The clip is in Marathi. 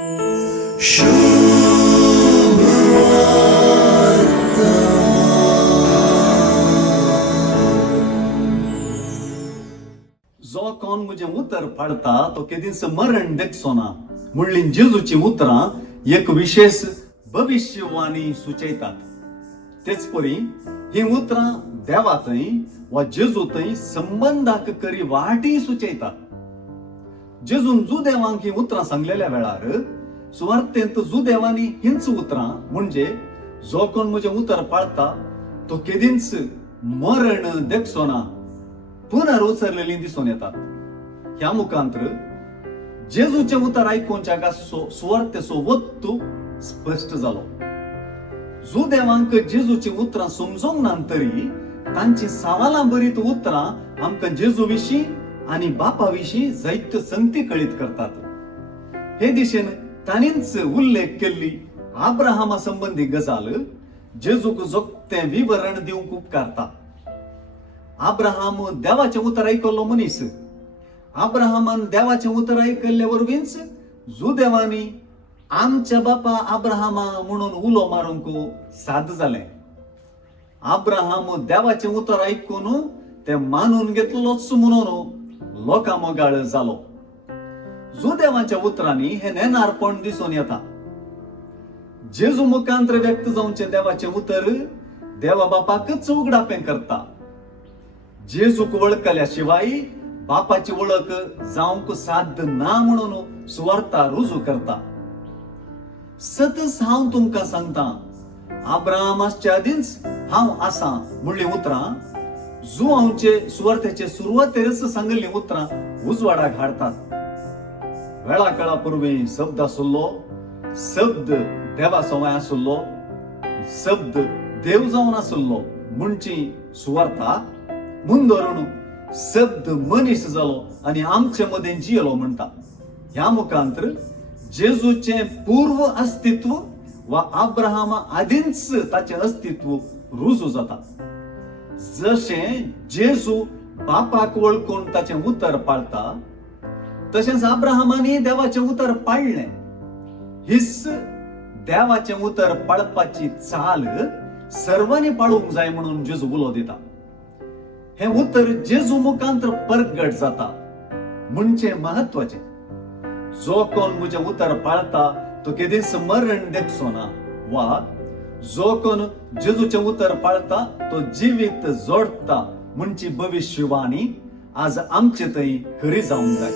जो कोण मुझे उतर पाळता तो केदींच मरण देखसोना म्हणली जेजूची उतरां एक विशेष भविष्यवाणी सुचयतात. तेच परी ही उतरां देवातय वा जेजूतय संबंधाक करी वाटी सुचयतात. जेजून जुदेवांक ही उतरां सांगलेल्या वेळार सुवार्तेंत जुदेवांनी हींच उतरां म्हणजे जो कोण मुझे उतर पाळता तो केदींच मरण देखसोना पुनरुचरलेली दिसून येतात. ह्या मुखांतर जेजूचे उतर आयकून जागा सुवार्तेचो वस्तू स्पष्ट जालो. जुदेवांक जेजूची उतरां समजूंक ना तरी तांची सावालां बरीत उतरां आमकां जेजू विशीं आनी बापा विशीं जायत्यो संगती कळीत करतात. हे दिशेन तांणीच उल्लेख केल्ली आब्राहामा संबंधी गजाल जेजूक जोगतें विवरण दिवंक उपकारता. आब्राहाम देवाचें उतर आयकल्लो मनीस. आब्राहामान देवाचें उतर आयकल्ले वरवींच जुदेवांनी आमच्या बापा आब्राहामा म्हणून उलो मारूंक साद जालें. आब्राहाम देवाचें उतर आयकून ते मानून घेतलोच म्हणून लोकां मोगाळ जालो. जुदेवाच्या उतरांनी हे नेनारपण दिसून येता. जेजू मुखांतर व्यक्त जावचें देवाचें उतर देवा बापाकच उगडापें करता. जेजूक वळखल्या शिवाय बापाची वळख जावंक साध्य ना म्हणून सुवार्ता रुजू करता. सतस हांव तुमकां सांगता आब्राहामाच्या आदींच हांव आसां म्हणली उतरां जो हांवचे सुवार्थेचे सुरवातेरच सांगल्ली उतरां उजवाडाक हाडतात. वेळा काळा पूर्वी शब्द आसुल्लो, शब्द देवा सवाय आसुल्लो, शब्द देव जावन आसुल्लो म्हणची सुवार्ता मुंदोरून शब्द मनीस जालो आनी आमचे मदें जियलो म्हणटा. ह्या मुखांतर जेजूचे पूर्व अस्तित्व वा आब्राहामा आदींच ताचे अस्तित्व रुजू जाता. जशें जेजू बापाक वळखून ताचें उतर पाळता तशेंच आब्राहामानी देवाचें उतर पाळलें. हीच देवाचें उतर पाळपाची चाल सर्वांनी पाळूंक जाय म्हणून जेजू उलो दिता. हे उतर जेजू मुखांतर प्रगट जाता म्हणजे महत्वाचे. जो कोण मुझे उतर पाळता तो केदींच मरण देखसोना वा जो कोण जेजूचे उतर पाळता तो जिवीत जोडता म्हणची भविष्यवाणी आज आमचे थंय खरी जावंक जाय.